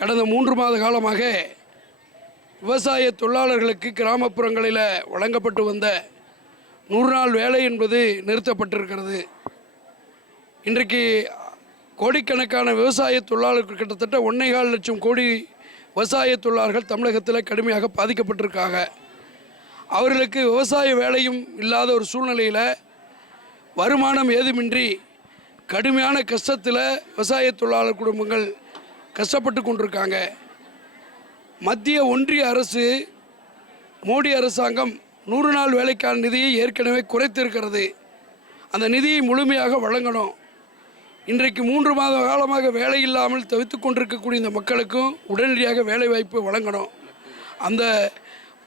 கடந்த 3 மாத காலமாக விவசாய தொழிலாளர்களுக்கு கிராமப்புறங்களில் வழங்கப்பட்டு வந்த 100 நாள் வேலை என்பது நிறுத்தப்பட்டிருக்கிறது. இன்றைக்கு கோடிக்கணக்கான விவசாய தொழிலாளர்கள் கிட்டத்தட்ட 1.25 லட்சம் கோடி விவசாய தொழிலாளர்கள் தமிழகத்தில் கடுமையாக பாதிக்கப்பட்டிருக்காங்க. அவர்களுக்கு விவசாய வேலையும் இல்லாத ஒரு சூழ்நிலையில் வருமானம் ஏதுமின்றி கடுமையான கஷ்டத்தில் விவசாய தொழிலாளர் குடும்பங்கள் கஷ்டப்பட்டு கொண்டிருக்காங்க. மத்திய ஒன்றிய அரசு மோடி அரசாங்கம் 100 நாள் வேலைக்கான நிதியை ஏற்கனவே குறைத்திருக்கிறது. அந்த நிதியை முழுமையாக வழங்கணும். இன்றைக்கு 3 மாத காலமாக வேலை இல்லாமல் தவித்து கொண்டிருக்கக்கூடிய இந்த மக்களுக்கும் உடனடியாக வேலைவாய்ப்பு வழங்கணும். அந்த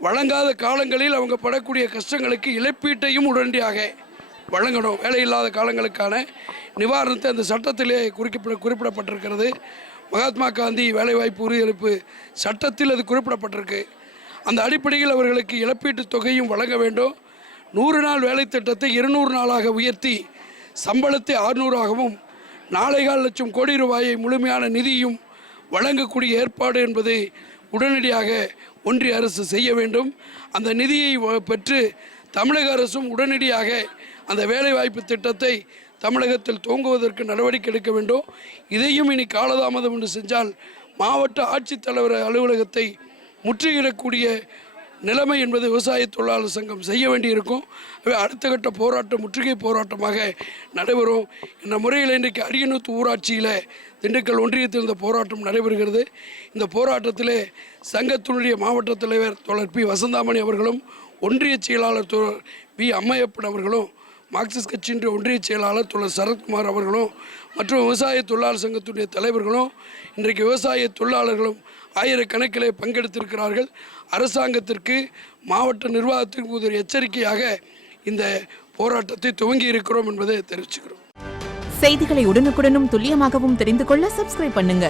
வழங்காத காலங்களில் அவங்க படக்கூடிய கஷ்டங்களுக்கு இழப்பீட்டையும் உடனடியாக வழங்கணும். வேலை இல்லாத காலங்களுக்கான நிவாரணத்தை அந்த சட்டத்திலே குறிப்பிடப்பட்டிருக்கிறது. மகாத்மா காந்தி வேலைவாய்ப்பு உறுதியளிப்பு சட்டத்தில் அது குறிப்பிடப்பட்டிருக்கு. அந்த அடிப்படையில் அவர்களுக்கு இழப்பீட்டுத் தொகையும் வழங்க வேண்டும். 100 நாள் வேலை திட்டத்தை 200 நாளாக உயர்த்தி சம்பளத்தை 600ஆகவும் 4.25 லட்சம் கோடி ரூபாயை முழுமையான நிதியும் வழங்கக்கூடிய ஏற்பாடு என்பதை உடனடியாக ஒன்றிய அரசு செய்ய வேண்டும். அந்த நிதியை பெற்று தமிழக அரசும் உடனடியாக அந்த வேலைவாய்ப்பு திட்டத்தை தமிழகத்தில் துவங்குவதற்கு நடவடிக்கை எடுக்க வேண்டும். இதையும் இனி காலதாமதம் என்று செஞ்சால் மாவட்ட ஆட்சித்தலைவர் அலுவலகத்தை முற்றுகையிடக்கூடிய நிலைமை என்பது விவசாய தொழிலாளர் சங்கம் செய்ய வேண்டியிருக்கும். அடுத்த கட்ட போராட்டம் முற்றுகை போராட்டமாக நடைபெறும். இந்த முறையில் இன்றைக்கு அரியனூத்து ஊராட்சியில் திண்டுக்கல் ஒன்றியத்தில் இந்த போராட்டம் நடைபெறுகிறது. இந்த போராட்டத்தில் சங்கத்தினுடைய மாவட்ட தலைவர் தோழர் பி வசந்தாமணி அவர்களும் ஒன்றிய செயலாளர் தோழர் வி அம்மையப்பன் அவர்களும் மார்க்சிஸ்ட் கட்சியின் ஒன்றிய செயலாளர் தோழர் சரத்குமார் அவர்களும் மற்றும் விவசாய தொழிலாளர் சங்கத்துடைய தலைவர்களும் இன்றைக்கு விவசாய தொழிலாளர்களும் ஆயிரக்கணக்கிலே பங்கெடுத்திருக்கிறார்கள். அரசாங்கத்திற்கு மாவட்ட நிர்வாகத்திற்கு ஒரு எச்சரிக்கையாக இந்த போராட்டத்தை துவங்கி இருக்கிறோம் என்பதை தெரிவிச்சுக்கிறோம். செய்திகளை உடனுக்குடனும் துல்லியமாகவும் தெரிந்து கொள்ள சப்ஸ்கிரைப் பண்ணுங்க.